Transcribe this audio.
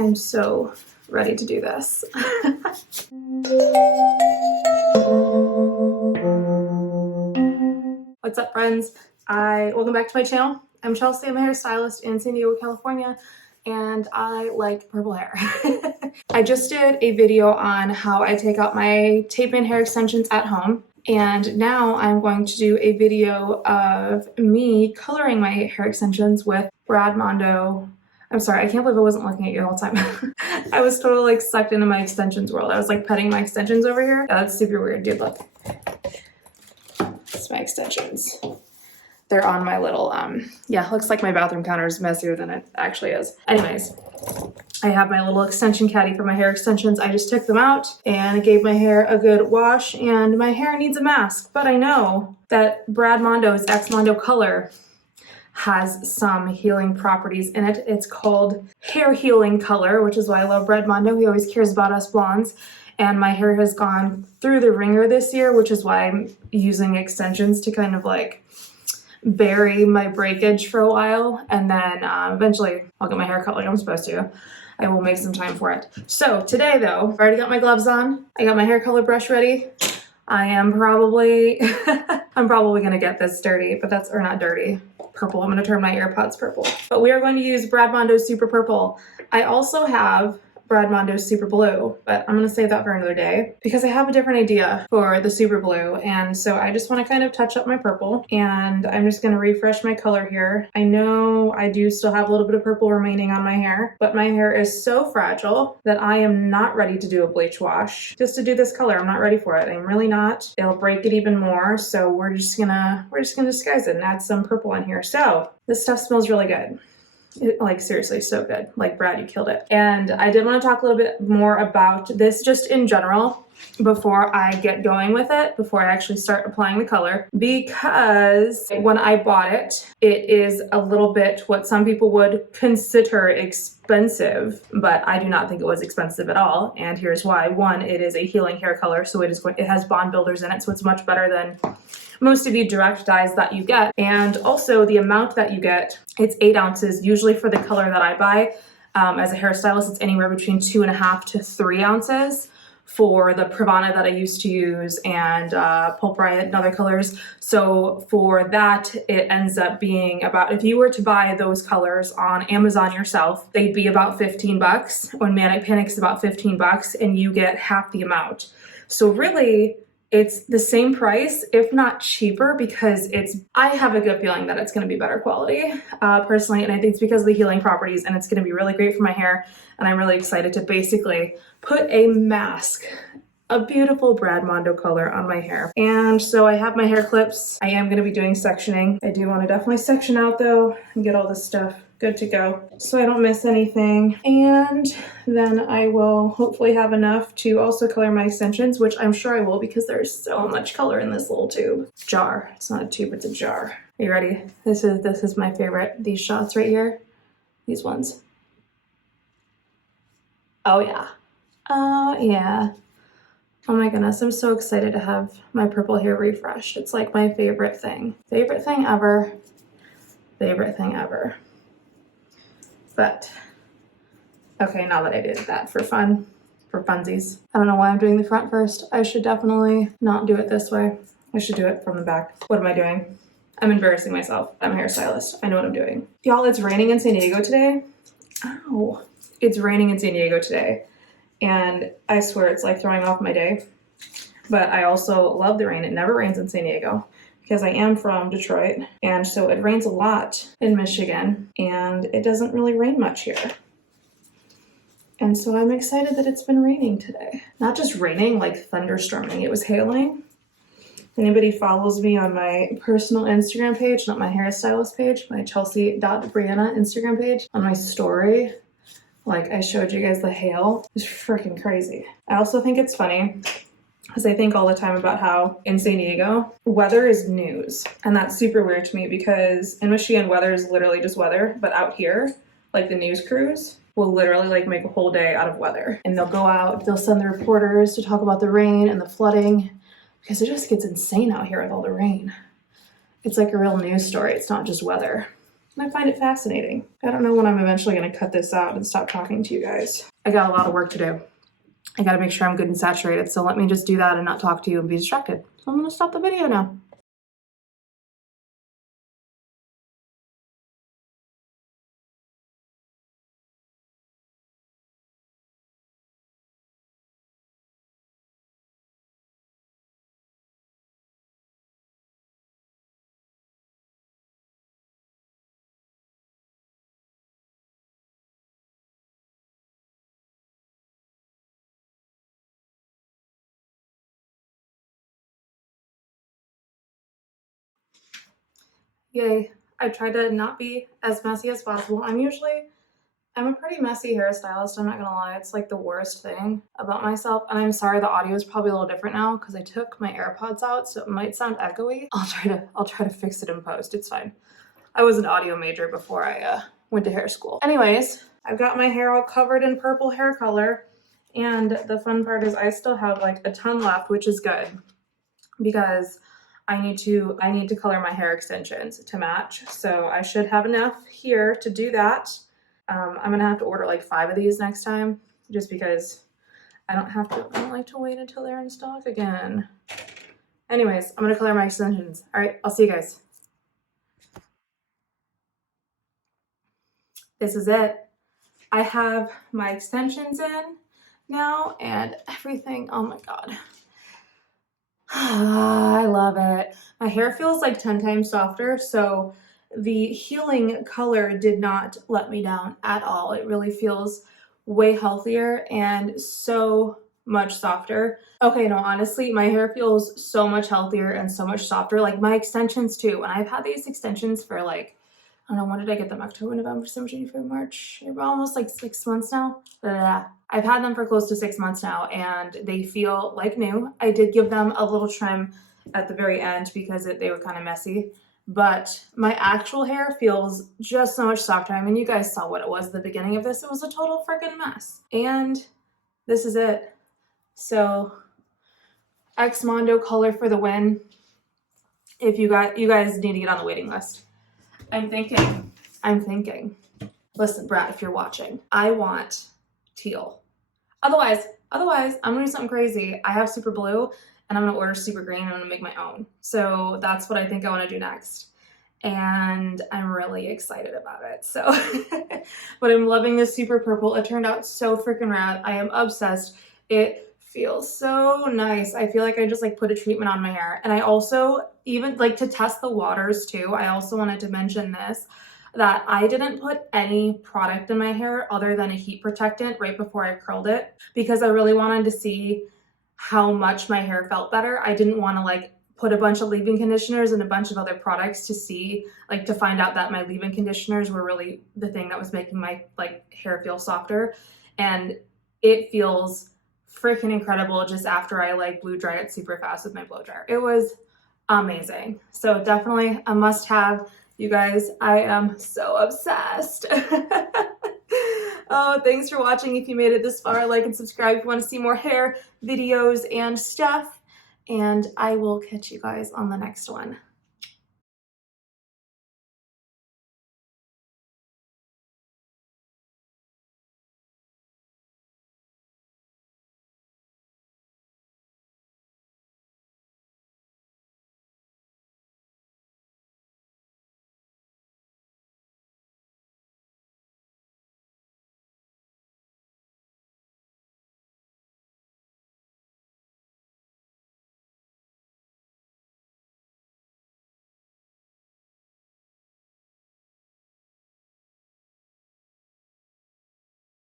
I'm so ready to do this. What's up, friends? Welcome back to my channel. I'm Chelsea. I'm a hairstylist in San Diego, California, and I like purple hair. I just did a video on how I take out my tape-in hair extensions at home, and now I'm going to do a video of me coloring my hair extensions with Brad Mondo. I'm sorry, I can't believe I wasn't looking at you the whole time. I was totally like sucked into my extensions world. I was like petting my extensions over here. Yeah, that's super weird, dude. Look. It's my extensions. They're on my little, yeah, looks like my bathroom counter is messier than it actually is. Anyways, I have my little extension caddy for my hair extensions. I just took them out and gave my hair a good wash, and my hair needs a mask. But I know that Brad Mondo's XMondo Color has some healing properties in it. It's called Hair Healing Color, which is why I love Brad Mondo. He always cares about us blondes. And my hair has gone through the ringer this year, which is why I'm using extensions to kind of like bury my breakage for a while. And then eventually I'll get my hair cut like I'm supposed to. I will make some time for it. So today though, I've already got my gloves on. I got my hair color brush ready. I am probably, I'm probably gonna get this dirty, but that's, or not dirty, purple. I'm gonna turn my AirPods purple. But we are going to use Brad Mondo's Super Purple. I also have Brad Mondo's Super Blue, but I'm gonna save that for another day because I have a different idea for the Super Blue. And so I just wanna kind of touch up my purple, and I'm just gonna refresh my color here. I know I do still have a little bit of purple remaining on my hair, but my hair is so fragile that I am not ready to do a bleach wash just to do this color. I'm not ready for it. I'm really not. It'll break it even more. So we're just gonna disguise it and add some purple in here. So this stuff smells really good. Like seriously, so good. Like Brad, you killed it. And I did want to talk a little bit more about this just in general before I get going with it, before I actually start applying the color, because when I bought it, it is a little bit what some people would consider expensive, but I do not think it was expensive at all. And here's why. One, it is a healing hair color, so it has bond builders in it, so it's much better than most of you direct dyes that you get. And also the amount that you get, it's 8 ounces. Usually for the color that I buy as a hairstylist, it's anywhere between 2.5 to 3 ounces for the Pravana that I used to use, and Pulp Riot and other colors. So for that, it ends up being about, if you were to buy those colors on Amazon yourself, they'd be about 15 bucks. When Manic Panic's about 15 bucks, and you get half the amount. So really, it's the same price, if not cheaper, because I have a good feeling that it's going to be better quality, personally, and I think it's because of the healing properties, and it's going to be really great for my hair, and I'm really excited to basically put a mask, a beautiful Brad Mondo color on my hair. And so I have my hair clips. I am going to be doing sectioning. I do want to definitely section out though and get all this stuff good to go so I don't miss anything. And then I will hopefully have enough to also color my extensions, which I'm sure I will because there's so much color in this little jar. It's not a tube, it's a jar. Are you ready? This is my favorite. These shots right here, these ones. Oh yeah. Oh yeah. Oh my goodness, I'm so excited to have my purple hair refreshed. It's like my favorite thing. Favorite thing ever. Favorite thing ever. But, okay, now that I did that for fun, for funsies. I don't know why I'm doing the front first. I should definitely not do it this way. I should do it from the back. What am I doing? I'm embarrassing myself. I'm a hairstylist. I know what I'm doing. Y'all, it's raining in San Diego today. Ow. It's raining in San Diego today. And I swear it's like throwing off my day. But I also love the rain. It never rains in San Diego because I am from Detroit. And so it rains a lot in Michigan and it doesn't really rain much here. And so I'm excited that it's been raining today. Not just raining, like thunderstorming. It was hailing. If anybody follows me on my personal Instagram page, not my hairstylist page, my Chelsea.Brianna Instagram page, on my story, like I showed you guys the hail. It's freaking crazy. I also think it's funny because I think all the time about how in San Diego, weather is news. And that's super weird to me because in Michigan, weather is literally just weather. But out here, like the news crews will literally like make a whole day out of weather. And they'll go out, they'll send the reporters to talk about the rain and the flooding because it just gets insane out here with all the rain. It's like a real news story. It's not just weather. And I find it fascinating. I don't know when I'm eventually going to cut this out and stop talking to you guys. I got a lot of work to do. I got to make sure I'm good and saturated. So let me just do that and not talk to you and be distracted. So I'm going to stop the video now. Yay. I tried to not be as messy as possible. I'm a pretty messy hairstylist, I'm not gonna lie. It's like the worst thing about myself. And I'm sorry the audio is probably a little different now because I took my AirPods out, so it might sound echoey. I'll try to fix it in post. It's fine. I was an audio major before I went to hair school. Anyways, I've got my hair all covered in purple hair color. And the fun part is I still have like a ton left, which is good because I need to color my hair extensions to match. So I should have enough here to do that. I'm gonna have to order like 5 of these next time just because I don't like to wait until they're in stock again. Anyways, I'm gonna color my extensions. All right, I'll see you guys. This is it. I have my extensions in now and everything. Oh my God. I love it. My hair feels like 10 times softer, so the healing color did not let me down at all. It really feels way healthier and so much softer. Okay, no, honestly, my hair feels so much healthier and so much softer. Like my extensions too. And I've had these extensions for like, I don't know, when did I get them? October, November, December, January, March. Almost like 6 months now. I've had them for close to 6 months now and they feel like new. I did give them a little trim at the very end because they were kind of messy. But my actual hair feels just so much softer. I mean, you guys saw what it was at the beginning of this. It was a total freaking mess. And this is it. So, XMondo color for the win. If you guys need to get on the waiting list. I'm thinking. Listen, Brad, if you're watching, I want teal. Otherwise, I'm gonna do something crazy. I have super blue and I'm gonna order super green and I'm gonna make my own. So that's what I think I wanna do next. And I'm really excited about it. So, but I'm loving this super purple. It turned out so freaking rad. I am obsessed. It feels so nice. I feel like I just like put a treatment on my hair. And I also, even like to test the waters too, I also wanted to mention this, that I didn't put any product in my hair other than a heat protectant right before I curled it because I really wanted to see how much my hair felt better. I didn't want to like put a bunch of leave-in conditioners and a bunch of other products to see, like to find out that my leave-in conditioners were really the thing that was making my like hair feel softer. And it feels freaking incredible just after I like blow dry it super fast with my blow dryer. It was amazing. So definitely a must have. You guys, I am so obsessed. Oh, thanks for watching. If you made it this far, like and subscribe if you want to see more hair videos and stuff. And I will catch you guys on the next one.